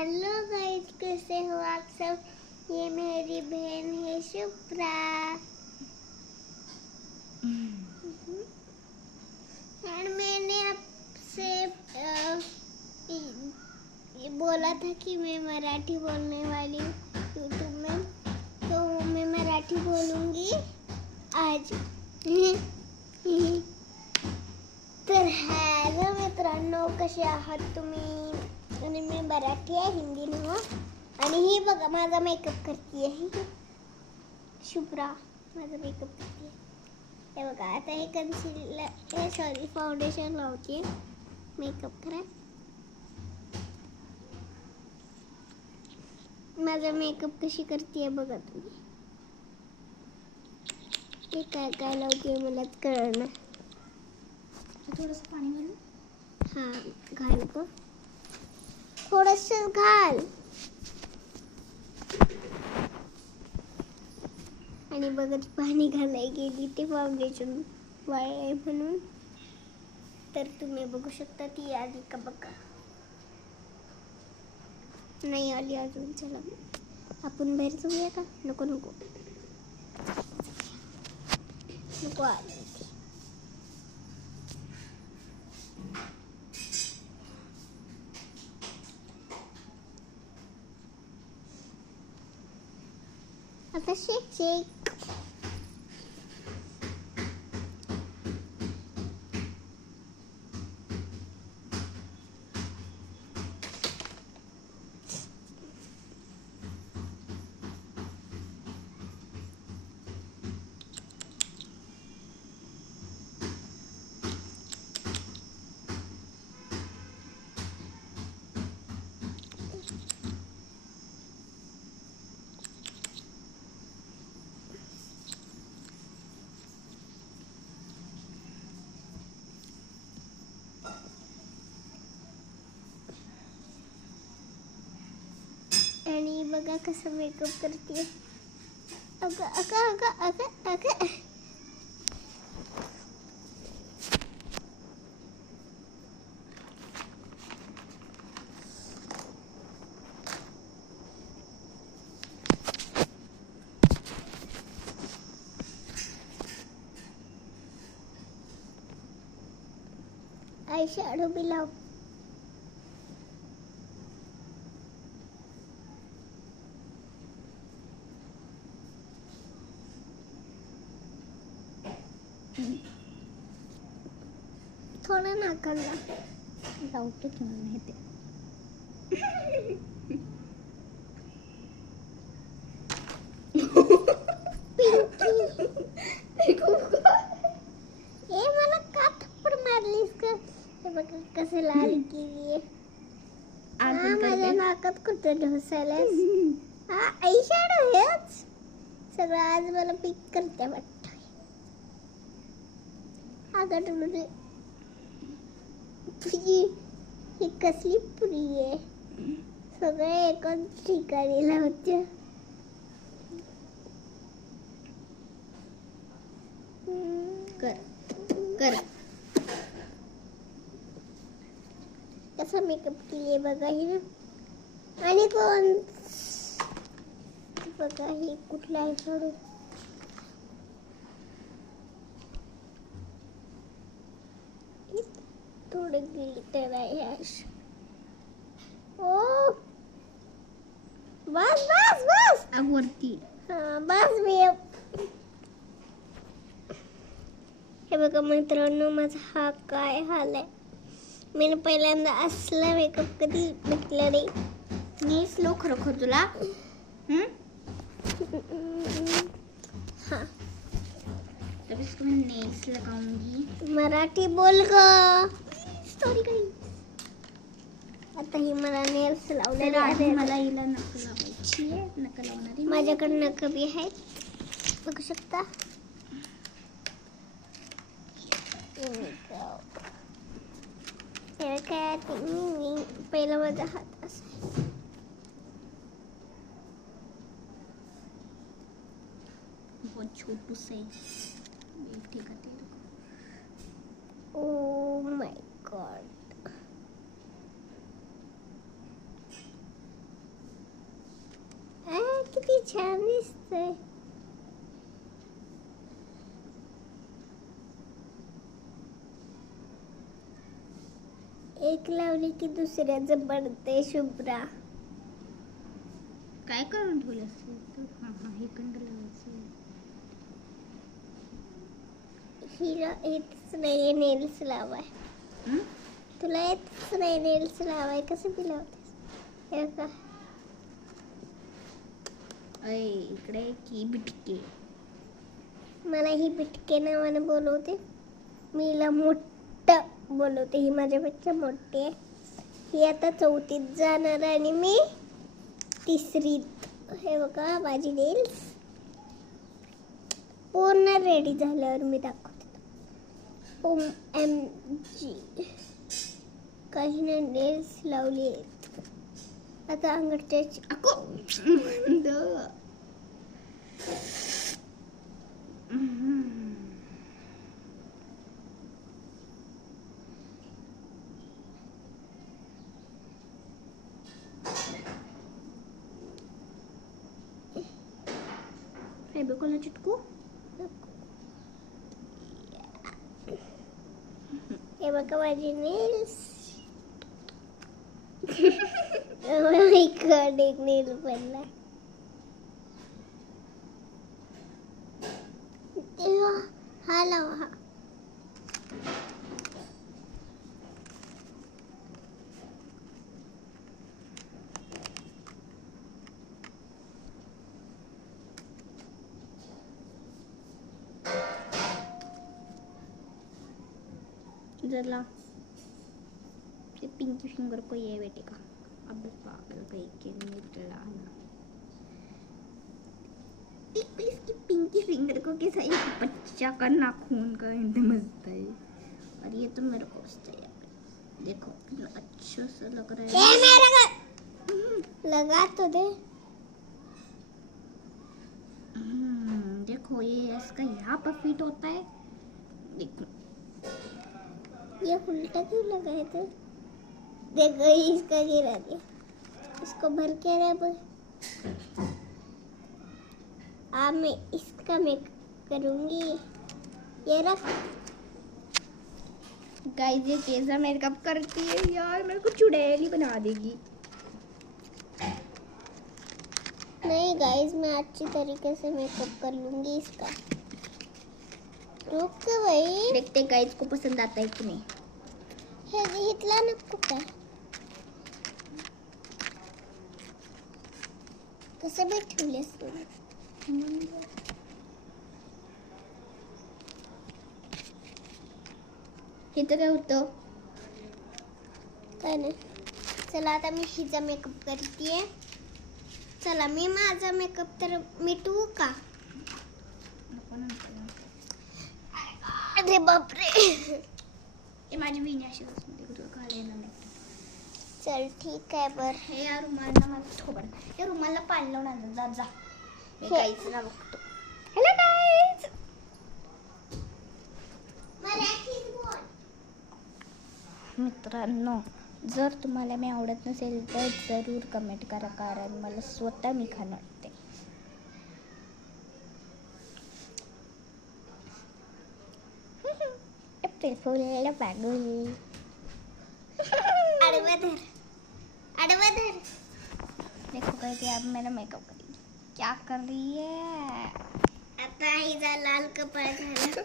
Hello guys, कैसे हो आप सब। ये मेरी बहन है शुभ्रा। और मैंने आपसे ये बोला था कि मैं मराठी बोलने वाली हूँ यूट्यूब में, तो मैं मराठी बोलूँगी आज। तर हॅलो मित्रांनो, कसे आहात तुम्ही। आणि मी मराठी आहे, हिंदी नाही. आणि ही बघा माझा मेकअप करते आहे शुभ्रा, माझा मेकअप करते. हे बघा आता हे कन्सिलर फाउंडेशन लावते मेकअप करा. माझा मेकअप कशी करते बघा तुम्ही. हे काय काय लावते मला कळणार. थोडंसं पाणी घालू. हा घाल का, थोडंसं घाल. आणि बघत पाणी घालाय गेली ते फाउंडेशन वाळले म्हणून. तर तुम्ही बघू शकता ती आली का बघा. नाही आली अजून. चला आपण बाहेर जाऊया का. नको नको नको आली ती. आता शेक शेक. आणि बघा कसं मेकअप करते. अगं अगं अगं अगं अगं. आय शॅडो बी लाव. थोडं नाकाला लावतो की मला माहिती. ए मला का थप्पड मारलीस का. हे बघा कसं लाल केली. माझ्या नाकात कुठे ढोसायलास. हा आई शॅडो हेच सगळं आज मला पिक करते वाटतं. अगं म्हणजे ही कसली पुरी आहे. सगळे एकाच ठिकाणी लावते. कर कर. कसा मेकअप केली बघा ही. आणि कोण बघा ही कुठला आहे सोडून. थोडं ग्लिटर आहे. ओ बस बस बस. वरती. हा बस मी. हे बघा मित्रांनो, माझा हा काय हाल आहे. मी पहिल्यांदा असला मेकअप कधी भेटला नाही. मी स्लो खरोखर तुला. हा तरीच तुम्ही नेल्स लगाऊंगी. मराठी बोल ग. सॉरी काही. आता ही मला नेल्स लावलेली आहे. मला हिला नख लावायची आहे. नख लावणारी माझ्याकडे नख बी आहेत बघू शकता. काय पहिला माझा हात असा. बहुत छोटू से ठीक है. Oh my God. किती छान दिसतंय. एक लावली की दुसऱ्याचं पडते. शुभ्रा काय करून ठेवलं असेल तू? हां हां, हे कंड लावायचं. हिला येतच नाही नेल्स लावाय. हं? तुला येतच नाही नेल्स लावाय. कसं बी लावतेस हे का? अय इकडे की बिटके. मला ही बिटके नावानं बोलवते. मी हिला मोठं बोलवते. ही माझ्यापेक्षा मोठी आहे. ही आता 4थीत जाणार आणि मी 3रीत. हे बघा माझी नेल्स पूर्ण रेडी झाल्यावर मी दाखवते. OMG काही ना नेल्स लावली आहेत. आता अंगठ्याची अको मंद. फेविकॉल चिटकू. हे बघा माझी नेल्स. इकडे एक नेल पडला. तेव्हा हा लावा. हा जला ये पिंकी फिंगर को ये बेटे का. अब पागल कहीं के निकला ना. एक इसकी पिंकी फिंगर को कैसा एक बच्चा का नाखून का एकदम मस्त है. और ये तो मेरे को मस्त है यार. देखो कितना अच्छा सा लग रहा है. लगा तो दे. देखो ये इसका यहाँ पर फिट होता है. देखो ये उल्टा क्यों लगाए थे? देख इसका गिरा दिया. इसको भर के रब. अब मैं इसका मेकअप करूंगी. ये रख. गाइस ये कैसा मेकअप करती है यार. मेरे को चुड़ैल ही बना देगी. नहीं गाइस मैं अच्छी तरीके से मेकअप कर लूंगी इसका. रुक भाई. देखते गाइस को पसंद आता है कि नहीं. हे इथला नको काय. कसं बी ठेवलेस तू. इथं काय होतं. काय नाही. चला आता मी हिचा मेकअप करतेय. चला मी माझा मेकअप तर मिटवू का? अरे बापरे. हे माझी विणी अशी घालायला नाही. चल ठीक आहे बर. हे या रुमालला मला थोबड. या रुमालला पाणी लावून आणलं. जा जा. मी काहीच ना बघतो. Hello guys. मित्रांनो जर तुम्हाला मी आवडत नसेल तर जरूर कमेंट करा. कारण मला स्वतः मी खाणं वाटते. एप्रिल फुल पागल. आडवा धर. आडवा धर. देखो कैसे अब मेरा मेकअप कर रही है. क्या कर रही है. आता हिचा लाल कपाळ झाला.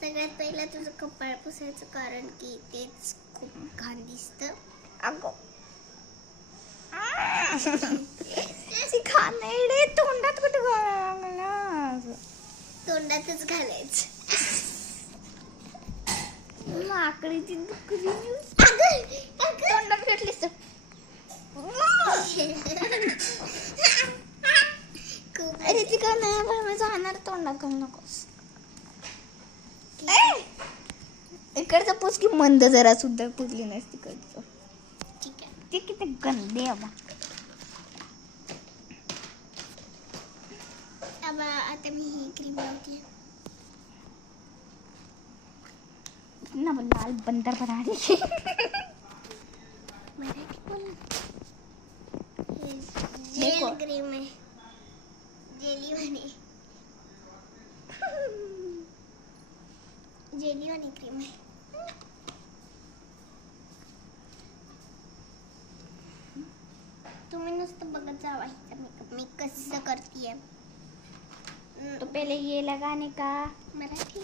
सगळ्यात पहिला तुझं कपाळ पुसायचं कारण की तेच खूप घाण दिसतं. अगो खाणे तोंडात कुठे घालायला. तोंडातच घालायचं. माकडीची दुकरी अगं तोंडात भेटलीस. खूप अरे ती का नाही पण जाणार तोंडात घालू नकोस. इकडचं पूस की मंद जरा सुद्धा पुजली नाही तिकडचं. ठीक आहे. ते किती गंदे आहे बा. आता मी ही क्रीम लावते. ना लाल बंदर बना दे. मराठी बोला. देखो क्रीम आहे जेली वाणी क्रीम आहे. तुम्ही नुसतं बघत जावा हिचा मेकअप मी कसं करतेय. तो पहले ये लगाने का. मराठी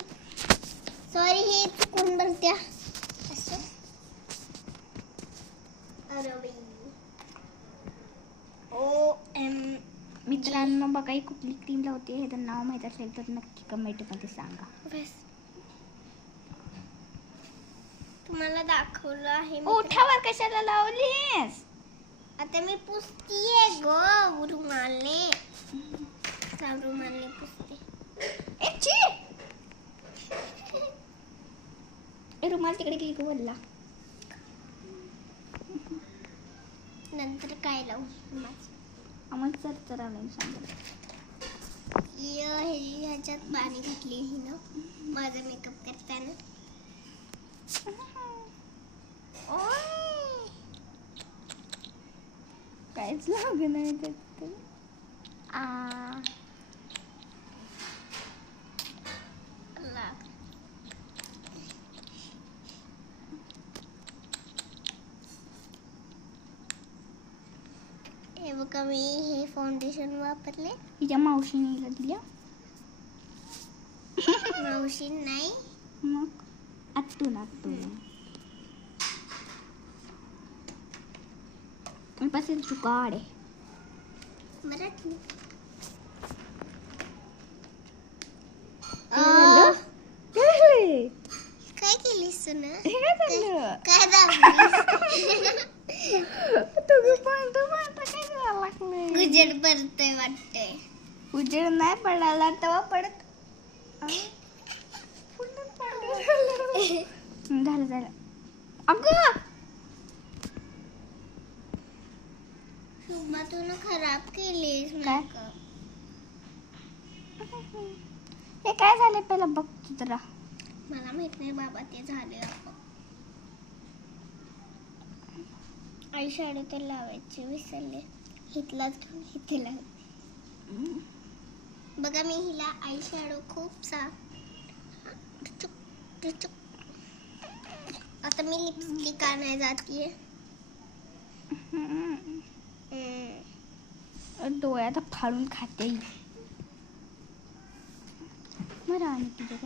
सॉरी हे चुकून बोलत्या असं. अरे बाई मित्रांनो बघा ही कुठली क्रीम लावते हे तर नाव माहीत असेल तर नक्की कमेंटमध्ये सांगा. बस तुम्हाला दाखवलं आहे ओठावर कशाला लावलीस. आता मी पुसतीये ग रुमालने पुसते. रुमाल तिकडे गेली बोलला. नंतर काय लावू आम्हाला चरचर आलं सांगितलं. ह्याच्यात पाणी घातली ही ना माझा मेकअप करताना. काहीच लागलं नाही त्यात. हे बघा मी हे फाउंडेशन वापरले. तिच्या मावशीने दिल्या. मावशी नाही मग आत्तून पासून जुगाड आहे. मराठी काय केलीस तू ना काय गुजर पडतोय वाटतंय. उजेड नाही पडायला तेव्हा पडत. झालं अगं शुभा तू ना खराब केलीस काय? मेकअप. हे काय झालं पहिला बघ तू जरा. मला माहित नाही बाबा ते झाले. आई शॅडो तर लावायचे विसरले. हिथलाच घेऊन इथे लावते. बघा मी हिला आई शॅडो खूप आता मी लिपस्टिक आणायला जातीये. डोळ्यात फाडून खाते. मग आणि तुझ्या